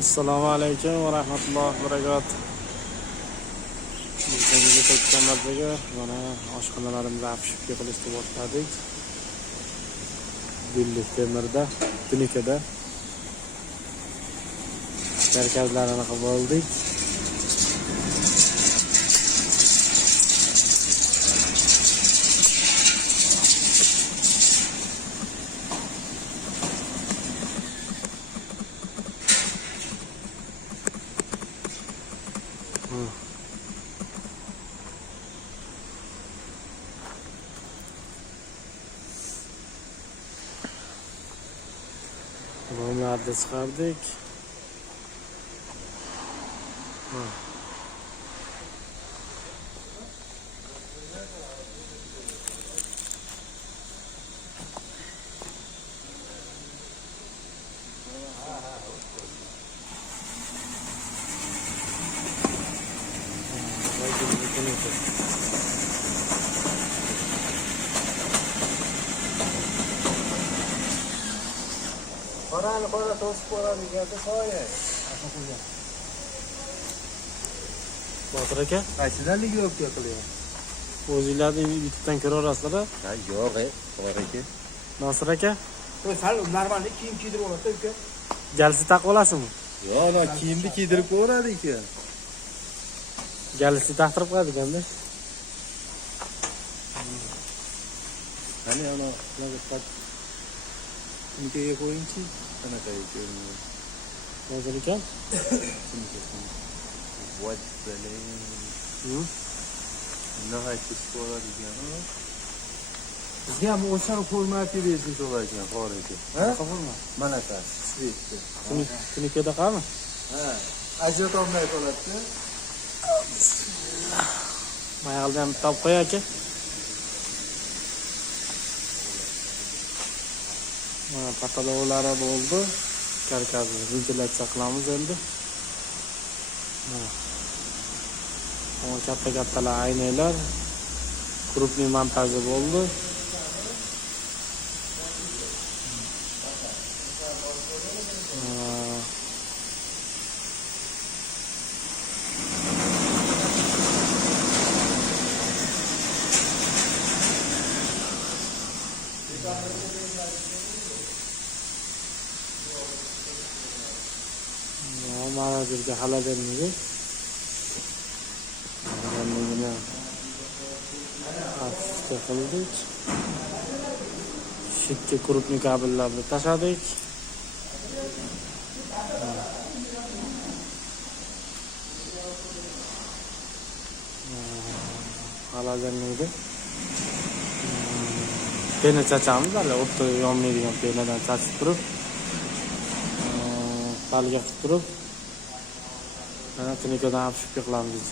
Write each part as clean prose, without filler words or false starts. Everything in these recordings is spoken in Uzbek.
Assalomu alaykum va rahmatullohi va barakatuh. Bizga ketgan narsaga mana oshxonalarimizni apshipga qilishni boshladik. Gullik temirda, tunikada markazlarini qilib oldik. Romlarni chiqardik. Qora to'sib qo'yadigan soya. Botir aka, Qaysidanligi yo'q qilyapti. o'zinglarni YouTubedan ko'raverasizlar. Ha, yo'q, bor ekan. Nosir aka, To'y sal normalniy kiyim kiydirib oladi uka. galsi taqib olasizmi? Yo'q, kiyimni kiydirib qo'yadi ekan. Galsi taqtirib qo'yadi-da. Qani ana nima Nikaga qo'yingchi. Qanaqa ekan? Nosir aka, What the name? Nihoyatda qo'yadi ekan. Bizga ham o'shani ko'rmayapti deb to'g'ri ekan, qor ekan. Ha? qilma. Mana ta, svetda. Tunikada qami? Ha, ajrat olmay qoladi-ku. Mayalda ham topib qo'y aka. Mana patalovlari bo'ldi. Karkazni ventilyatsiya qilamiz endi. Mana katta-kattalar aynaklar. Krupniy montaji bo'ldi. Manajerga xaladanligi. Xaladanligini afishga qildik. Shitga krupniy kabellarni tashladik. Xaladanligini pena chachamiz, hali o'tda yonmaydigan penadan chachib turib, palga qilib turib, mana tunikadan apshipga qilamiz.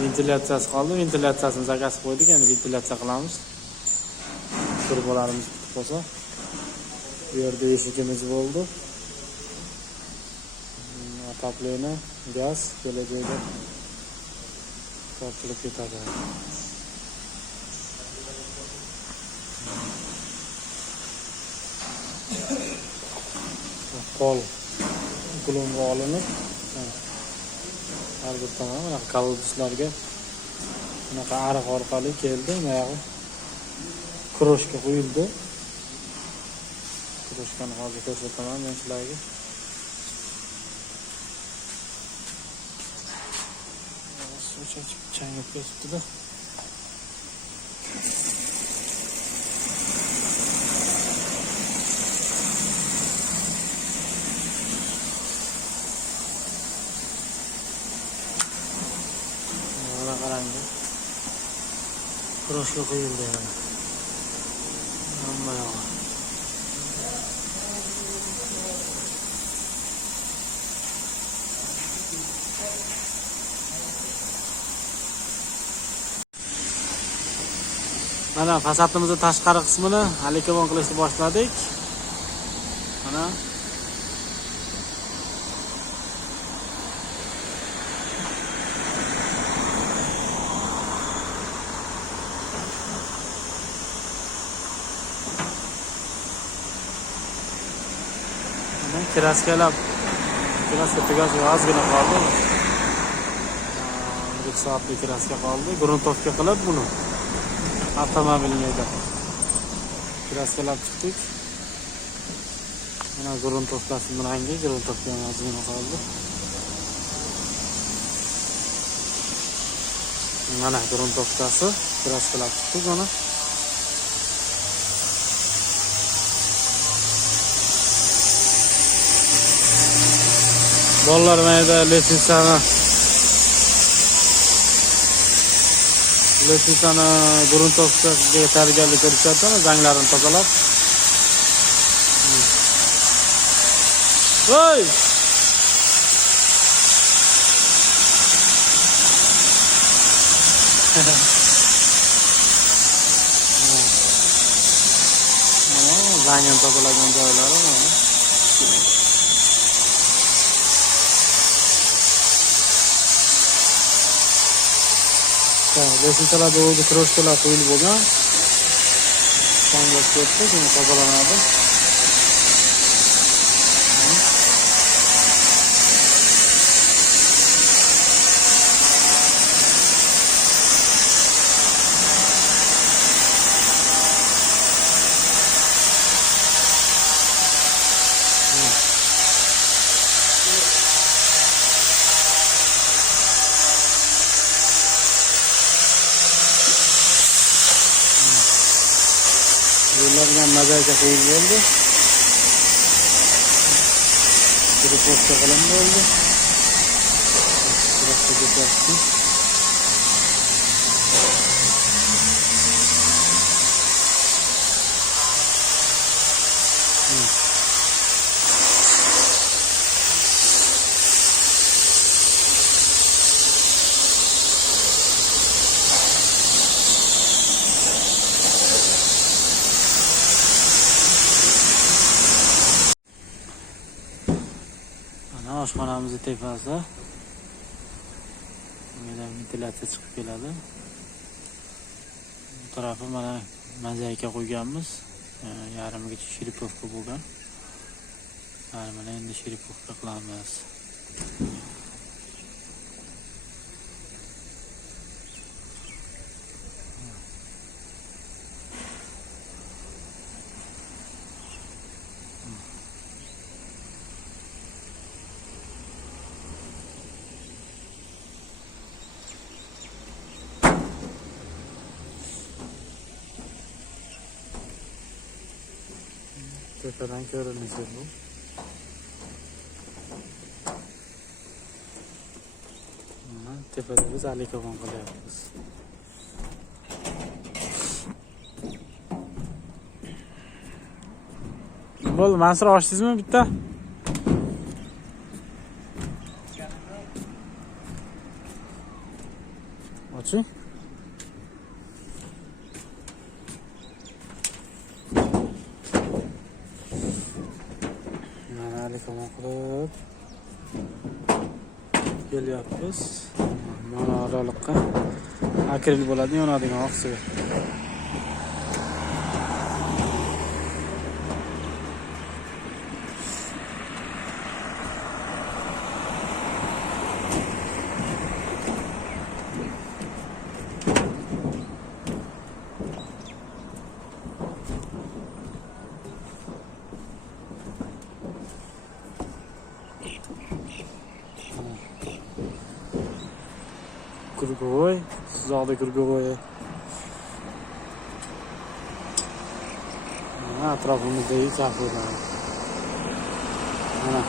Ventilyatsiyasi qoldi. Ventilyatsiyasini zakasib qo'ydik, endi ventilyatsiya qilamiz. Turbolarimiz bitib qolsa. Bu yerda eshigimiz bo'ldi. Отопление, gaz kelajakda topilib ketadi. Pol ukulumga olinib, har bir tomon mana koloduslarga bunaqa ariq orqali keldi, mana kroshka qo'yildi. Kroshkani hozir ko'rsataman men sizlarga. Suv changib ketibdi-da. Mana qarang. Kroshka qo'yildi yana. Hamma yo'q. Mana fasadimizning tashqari qismini halikovon qilishni boshladik. Mana kraska tugashi ozgina qoldi. 1 soatlik kraska qoldi. Gruntovka qilib buni avtomobilni kraskalab chiqdik. Mana gruntovkasi rangi, gruntovka ozgina qoldi. Mana gruntovkasi kraskalab chiqdik mana. Bolalar mayda letsitsani gruntovkaga tayyorgarlik ko'rishyapti, zanglarini tozalab. Voy! Zangini tozalagan joylari mana. Letsitsalarda o'zi kroshkalar qo'yilib bo'lgan. Sanglab ketdi, keyin tozalanadi. Yo'llarga mozaika qo'yib bo'ldi. Po'stga qilib bo'ldi. Po'stga ketyapti. Oshxonamizni tepasi. Bunga ventilyatsiya chiqib keladi. Bu tarafi mana mozaika qo'yganmiz. Yarimgacha shiripovka bo'lgan. Mana endi shiripovka qilamiz. Tepadan ko'rinishi bu. Tepada biz alikovon qilyapmiz. Bo'ldi, Mansur ochdingizmi bitta? Oching. Alikovon qilib kelyapmiz. Mana oraliqqa akril bo'ladi, yonadigan oqsiga. Круговой, сзади круговой. Atrofimizdagi kafelar. Mana.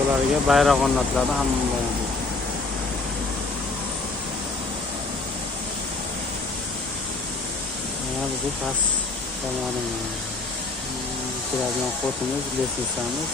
Bularga bayroq o'rnatiladi hamma. Mana bu past tomonimiz. Kiradigan xotimiz, letsitsamiz.